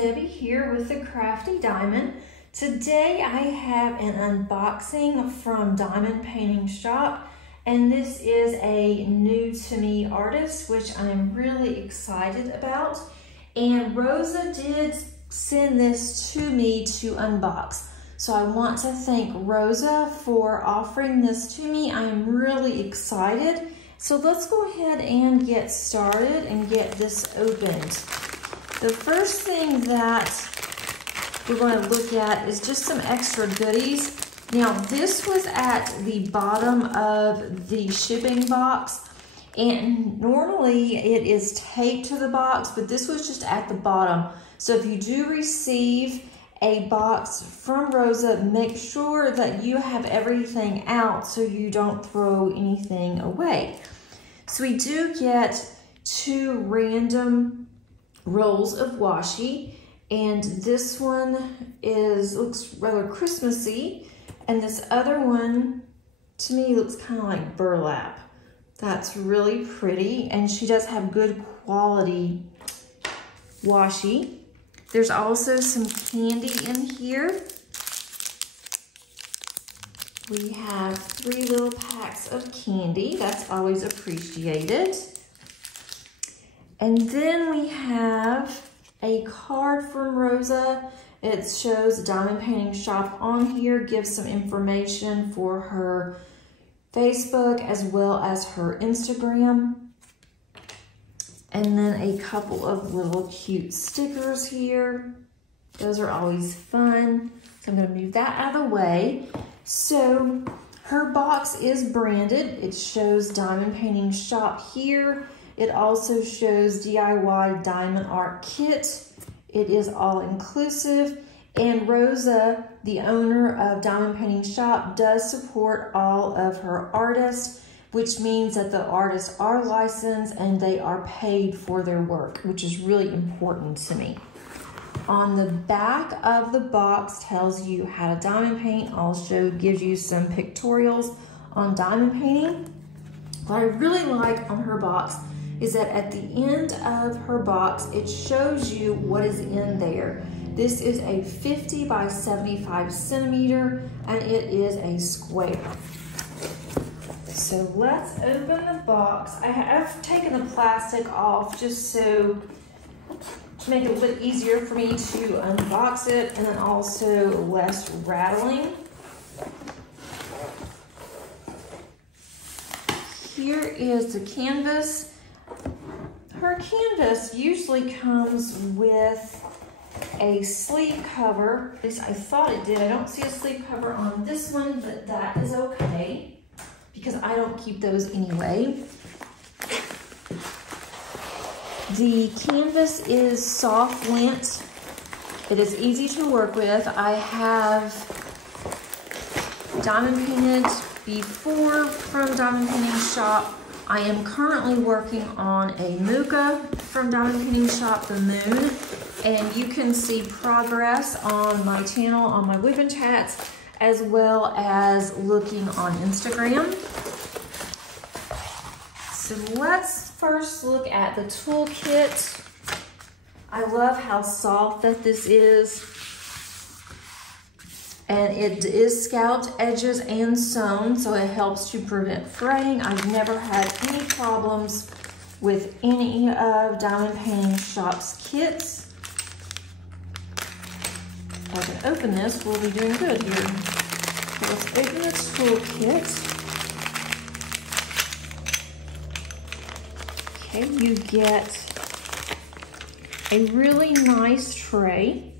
Debbie here with the Crafty Diamond. Today I have an unboxing from Diamond Painting Shoppe, and this is a new to me artist, which I'm really excited about. And Rosa did send this to me to unbox. So I want to thank Rosa for offering this to me. I'm really excited. So let's go ahead and get started and get this opened. The first thing that we're going to look at is just some extra goodies. Now this was at the bottom of the shipping box, and normally it is taped to the box, but this was just at the bottom. So if you do receive a box from Rosa, make sure that you have everything out so you don't throw anything away. So we do get 2 random rolls of washi, and this one looks rather Christmassy, and this other one to me looks kind of like burlap. That's really pretty, and she does have good quality washi. There's also some candy in here. We have 3 little packs of candy. That's always appreciated. And then we have a card from Rosa. It shows Diamond Painting Shoppe on here, gives some information for her Facebook as well as her Instagram. And then a couple of little cute stickers here. Those are always fun. So I'm gonna move that out of the way. So her box is branded. It shows Diamond Painting Shoppe here. It also shows DIY Diamond Art Kit. It is all inclusive. And Rosa, the owner of Diamond Painting Shoppe, does support all of her artists, which means that the artists are licensed and they are paid for their work, which is really important to me. On the back of the box tells you how to diamond paint, also gives you some pictorials on diamond painting. What I really like on her box is that at the end of her box, it shows you what is in there. This is a 50 by 75 centimeter, and it is a square. So let's open the box. I have taken the plastic off just to make it a little bit easier for me to unbox it, and then also less rattling. Here is the canvas. Her canvas usually comes with a sleeve cover. At least I thought it did. I don't see a sleeve cover on this one, but that is okay because I don't keep those anyway. The canvas is soft lint. It is easy to work with. I have diamond painted before from Diamond Painting Shoppe. I am currently working on a Muka from Diamond Painting Shoppe, the Moon, and you can see progress on my channel, on my Whip and Chats, as well as looking on Instagram. So let's first look at the toolkit. I love how soft that this is. And it is scalloped edges and sewn, so it helps to prevent fraying. I've never had any problems with any of Diamond Painting Shoppe's kits. If I can open this, we'll be doing good here. So let's open the toolkit. Okay, you get a really nice tray,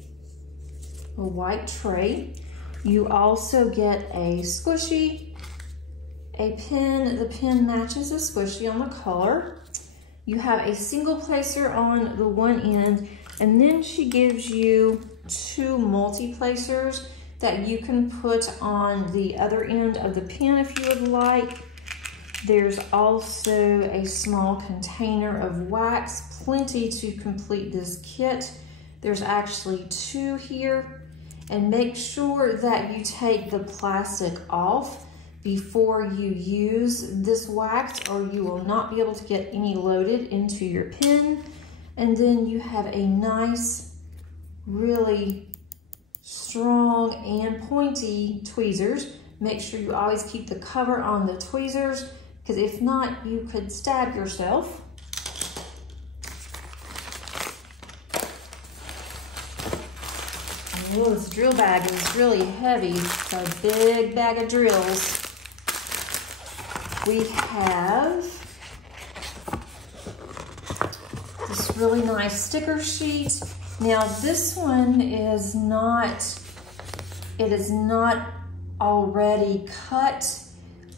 a white tray. You also get a squishy, a pin. The pin matches the squishy on the collar. You have a single placer on the one end, and then she gives you 2 multi-placers that you can put on the other end of the pin if you would like. There's also a small container of wax, plenty to complete this kit. There's actually 2 here. And make sure that you take the plastic off before you use this wax, or you will not be able to get any loaded into your pin. And then you have a nice really strong and pointy tweezers. Make sure you always keep the cover on the tweezers, because if not, you could stab yourself. Oh, this drill bag is really heavy. It's a big bag of drills. We have this really nice sticker sheet. Now this one is not, it is not already cut,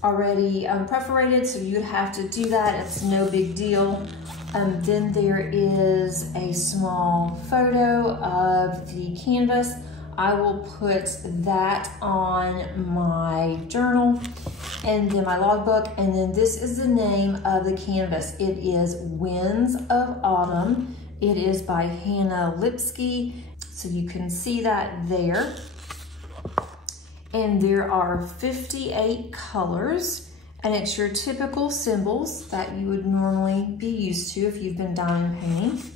already perforated, so you'd have to do that. It's no big deal. Then there is a small photo of the canvas. I will put that on my journal and then my logbook. And then this is the name of the canvas. It is Winds of Autumn. It is by Hannah Lipsky. So you can see that there. And there are 58 colors. And it's your typical symbols that you would normally be used to if you've been diamond painting.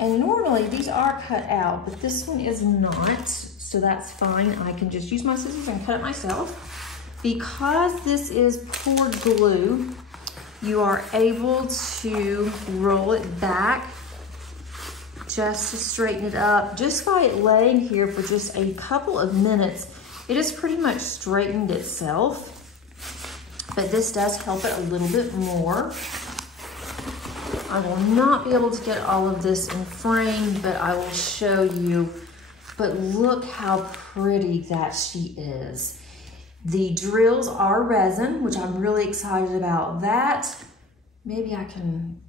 And normally these are cut out, but this one is not, so that's fine. I can just use my scissors and cut it myself. Because this is poured glue, you are able to roll it back just to straighten it up. Just by it laying here for just a couple of minutes, it has pretty much straightened itself. But this does help it a little bit more. I will not be able to get all of this in frame, but I will show you. But look how pretty that sheet is. The drills are resin, which I'm really excited about that. Maybe I can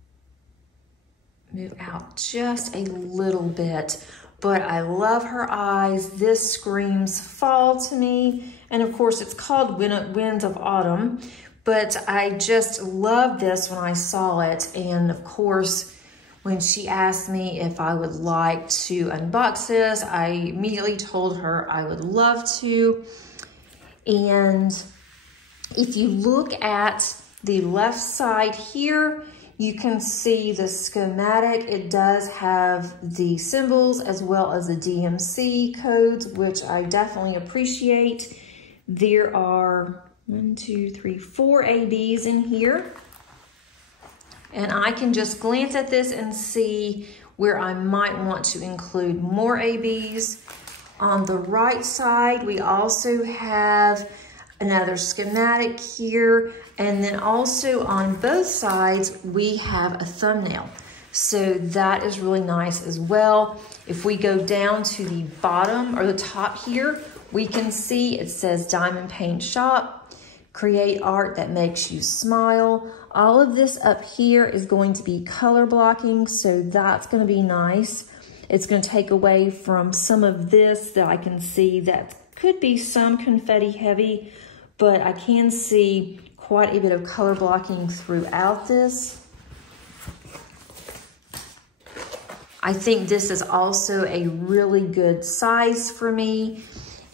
move out just a little bit, but I love her eyes. This screams fall to me. And of course it's called Winds of Autumn, but I just love this when I saw it. And of course, when she asked me if I would like to unbox this, I immediately told her I would love to. And if you look at the left side here, you can see the schematic. It does have the symbols as well as the DMC codes, which I definitely appreciate. There are 4 ABs in here. And I can just glance at this and see where I might want to include more ABs. On the right side, we also have another schematic here. And then also on both sides, we have a thumbnail. So that is really nice as well. If we go down to the bottom or the top here, we can see it says Diamond Painting Shoppe. Create art that makes you smile. All of this up here is going to be color blocking, so that's going to be nice. It's going to take away from some of this that I can see that could be some confetti heavy, but I can see quite a bit of color blocking throughout this. I think this is also a really good size for me.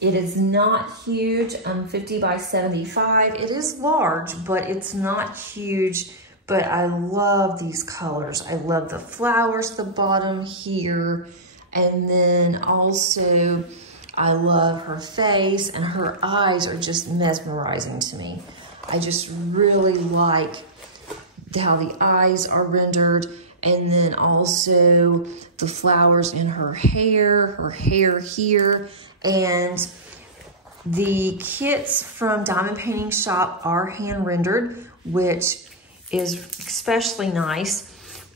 It is not huge, 50 by 75. It is large, but it's not huge. But I love these colors. I love the flowers at the bottom here. And then also, I love her face, and her eyes are just mesmerizing to me. I just really like how the eyes are rendered. And then also the flowers in her hair here. And the kits from Diamond Painting Shoppe are hand rendered, which is especially nice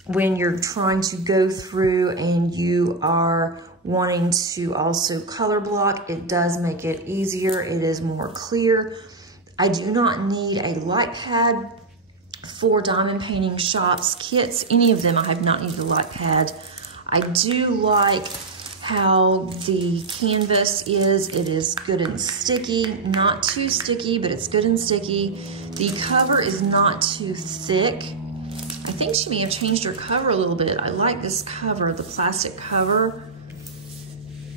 when you're trying to go through and you are wanting to also color block. It does make it easier. It is more clear. I do not need a light pad for Diamond Painting Shoppe's kits. Any of them, I have not needed a light pad. I do like how the canvas is. It is good and sticky, not too sticky, but it's good and sticky. The cover is not too thick. I think she may have changed her cover a little bit. I like this cover, the plastic cover,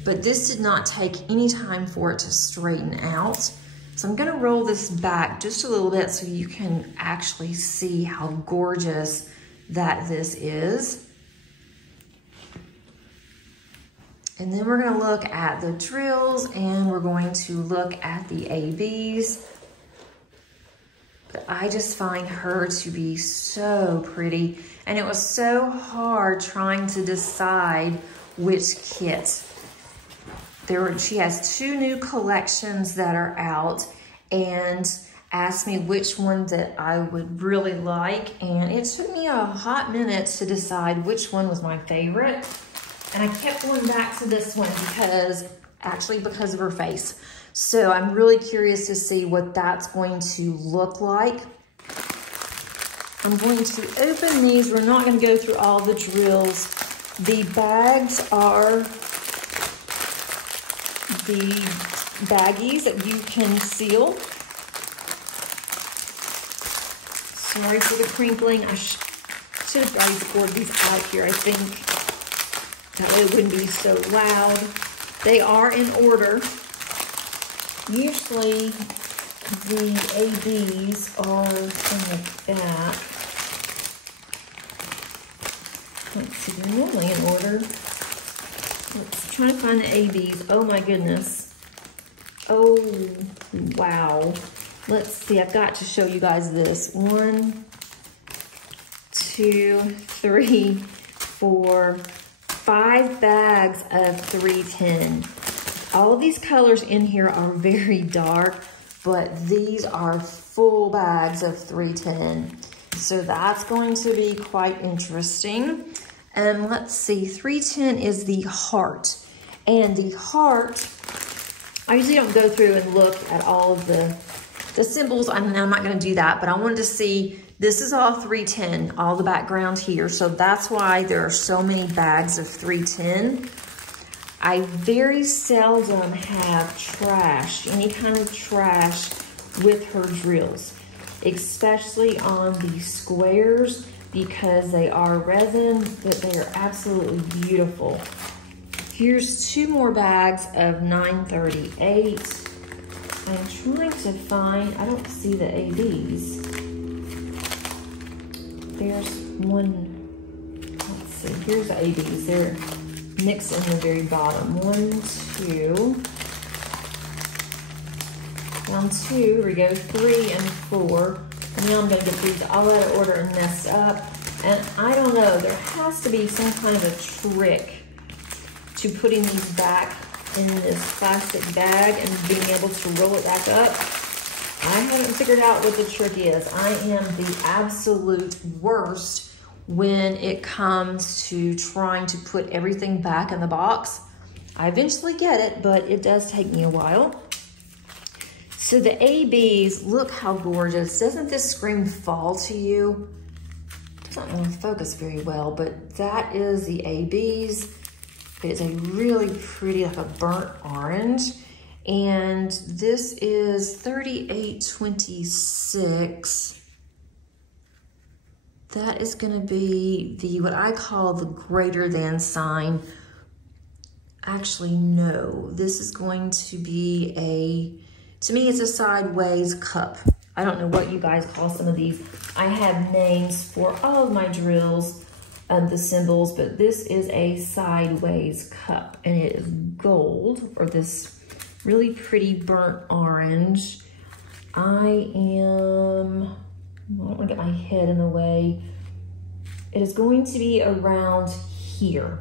but this did not take any time for it to straighten out. So I'm gonna roll this back just a little bit so you can actually see how gorgeous that this is. And then we're gonna look at the drills and we're going to look at the ABs. But I just find her to be so pretty. And it was so hard trying to decide which kit. She has 2 new collections that are out and asked me which one that I would really like. And it took me a hot minute to decide which one was my favorite. And I kept going back to this one because of her face. So I'm really curious to see what that's going to look like. I'm going to open these. We're not going to go through all the drills. The bags are the baggies that you can seal. Sorry for the crinkling. I should have already recorded these out here, I think. That way it wouldn't be so loud. They are in order. Usually the ABs are in the back. Let's see, they're normally in order. Let's try to find the ABs. Oh my goodness. Oh, wow. Let's see, I've got to show you guys this. 1, 2, 3, 4, 5 bags of 310. All of these colors in here are very dark, but these are full bags of 310. So that's going to be quite interesting. And let's see, 310 is the heart. And the heart, I usually don't go through and look at all of the symbols. I'm not gonna do that, but I wanted to see, this is all 310, all the background here. So that's why there are so many bags of 310. I very seldom have trash, any kind of trash with her drills, especially on the squares because they are resin, but they are absolutely beautiful. Here's 2 more bags of 938. I'm trying to find, I don't see the ABs. There's one, let's see, here's the ABs. They're mixed in the very bottom. 1, 2. Down 2, here we go, 3 and 4. And now I'm gonna get these all out of order and messed up. And I don't know, there has to be some kind of a trick to putting these back in this plastic bag and being able to roll it back up. I haven't figured out what the trick is. I am the absolute worst when it comes to trying to put everything back in the box. I eventually get it, but it does take me a while. So the ABs, look how gorgeous. Doesn't this scream fall to you? Doesn't really focus very well, but that is the ABs. It's a really pretty, like a burnt orange. And this is 3826. That is gonna be the, what I call the greater than sign. Actually, no, this is going to be a, to me, it's a sideways cup. I don't know what you guys call some of these. I have names for all of my drills, the symbols, but this is a sideways cup and it is gold, or this really pretty burnt orange. I don't want to get my head in the way. It is going to be around here.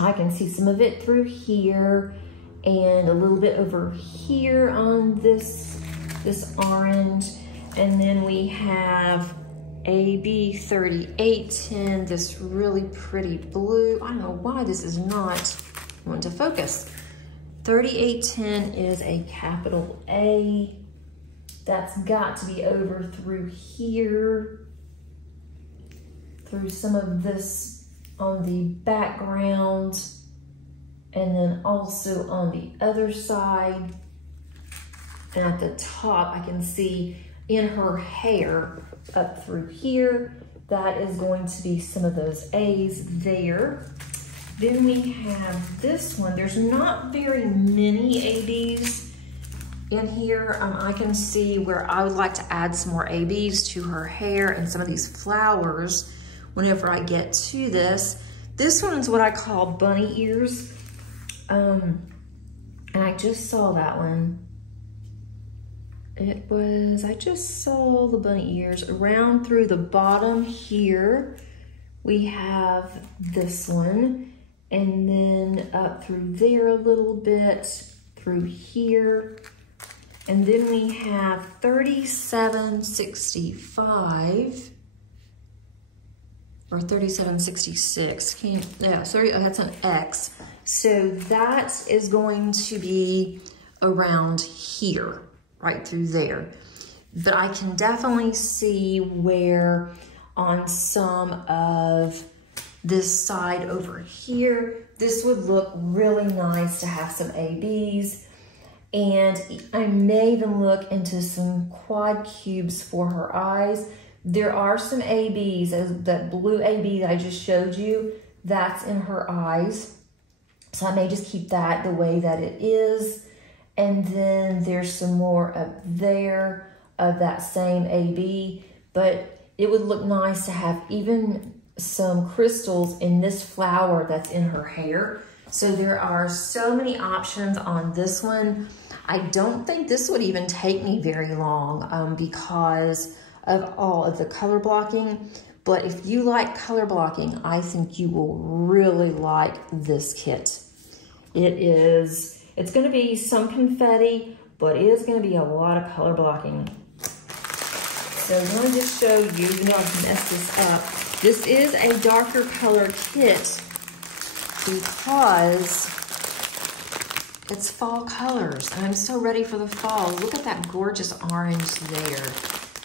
I can see some of it through here and a little bit over here on this orange. And then we have AB 3810, this really pretty blue. I don't know why this is not going to focus. 3810 is a capital A. That's got to be over through here, through some of this on the background, and then also on the other side. And at the top, I can see in her hair up through here, that is going to be some of those A's there. Then we have this one. There's not very many ABs in here. I can see where I would like to add some more ABs to her hair and some of these flowers whenever I get to this. This one is what I call bunny ears. And I just saw that one. I just saw the bunny ears around through the bottom here. We have this one, and then up through there a little bit, through here. And then we have 3765 or 3766. Sorry, that's an X. So that is going to be around here, right through there. But I can definitely see where on some of this side over here, this would look really nice to have some ABs. And I may even look into some quad cubes for her eyes. There are some ABs, that blue AB that I just showed you, that's in her eyes. So I may just keep that the way that it is. And then there's some more up there of that same AB, but it would look nice to have even some crystals in this flower that's in her hair. So there are so many options on this one. I don't think this would even take me very long because of all of the color blocking. But if you like color blocking, I think you will really like this kit. It's gonna be some confetti, but it is gonna be a lot of color blocking. So I'm gonna just show you, even though I've messed this up, this is a darker color kit because it's fall colors, and I'm so ready for the fall. Look at that gorgeous orange there.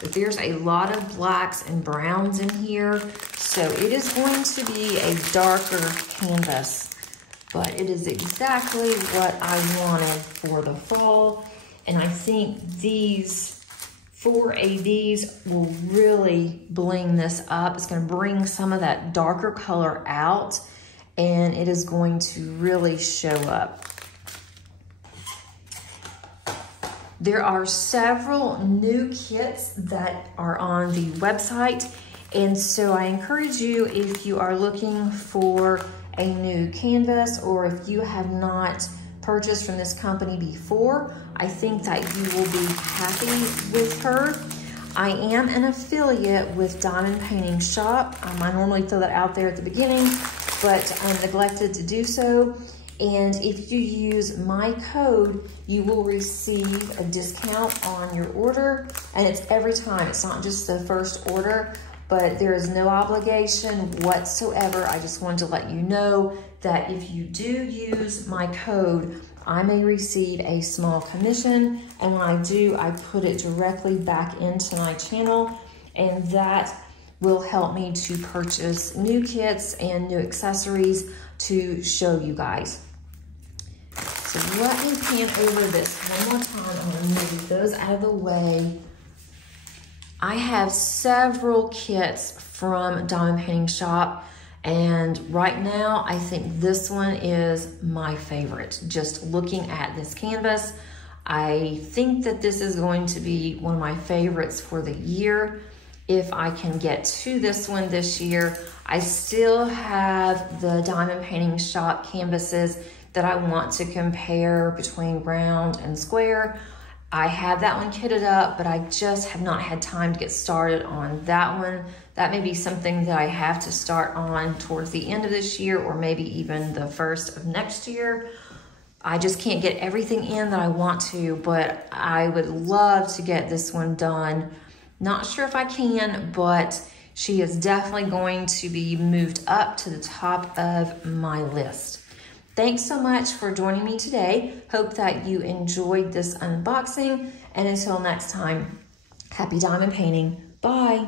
But there's a lot of blacks and browns in here, so it is going to be a darker canvas, but it is exactly what I wanted for the fall, and I think these 4 ABs will really bling this up. It's gonna bring some of that darker color out, and it is going to really show up. There are several new kits that are on the website, and so I encourage you, if you are looking for a new canvas or if you have not purchased from this company before, I think that you will be happy with her. I am an affiliate with Diamond Painting Shoppe. I normally throw that out there at the beginning, but I neglected to do so. And if you use my code, you will receive a discount on your order. And it's every time, it's not just the first order, but there is no obligation whatsoever. I just wanted to let you know that if you do use my code, I may receive a small commission. And when I do, I put it directly back into my channel. And that will help me to purchase new kits and new accessories to show you guys. So let me pan over this one more time. I'm gonna move those out of the way. I have several kits from Diamond Painting Shoppe, and right now I think this one is my favorite. Just looking at this canvas, I think that this is going to be one of my favorites for the year. If I can get to this one this year, I still have the Diamond Painting Shoppe canvases that I want to compare between round and square. I have that one kitted up, but I just have not had time to get started on that one. That may be something that I have to start on towards the end of this year, or maybe even the first of next year. I just can't get everything in that I want to, but I would love to get this one done. Not sure if I can, but she is definitely going to be moved up to the top of my list. Thanks so much for joining me today. Hope that you enjoyed this unboxing, and until next time, happy diamond painting. Bye.